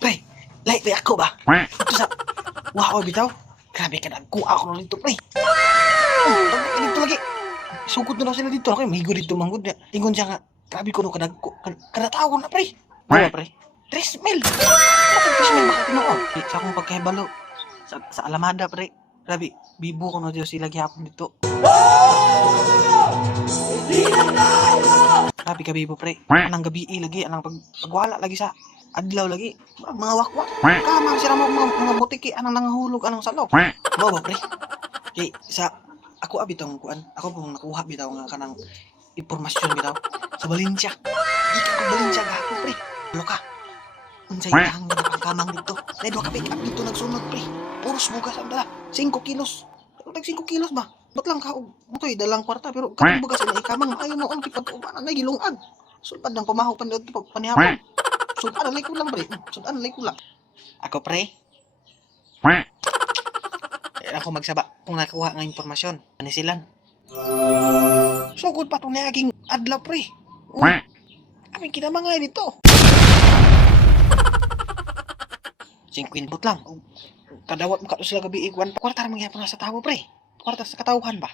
Pre, lahi pre ako ba? Ito sa, wow, bitaw. Grabe ka nagkuha ako na dito, pre. Dito lagi. Sugod na sila dito. Ako, mahigo dito, manggod niya. Ingon siya nga, grabe ko no, kanatawa na, pre. Ano pre? 3 mil. Bakit 3 mil? Bakit tinoon? Sa akong pagkahibalo. Sa Alamada, pre. Grabe, bibo ko na dito sila gihapon dito. Grabe ka, bibo, pre. Anang gabi lagi, anang pagwala lagi sa adlaw lagi. Mga wakwak. Kamang sila mga butiki, anang nangahulog, anang salaw. Ba ba, pre? Kay, sa ako abitong kuan, ako pong nakuha bitaw nga kanang impormasyon bitaw sa Valencia. Ika ko Valencia gahapon, pre. Ano ka? Unsay ihang kamang dito. Dahil ka pick up dito nagsunod, pre. Puros bugas ang dala. 5 kilos. Tag 5 kilos ba? Ba't lang ka? Butoy, dalang kwarta. Pero katong bugas na ikamang ayaw mo ang kipag-ubanan na gilungag. Sulpad ng pumahaw panihapon. Sulpad ang ko lang, pre. Sulpad ang ko lang. Ako, pre. Ako magsaba kung nakuha nga impormasyon. Ano silang? Sugod pa itong naging adlaw, pre. Aming kinamangay dito. 50 lang. Kadawat mo ka sila gabi, kwarta na mangyapon na sa tao, pre. Kwarta sa katawhan ba?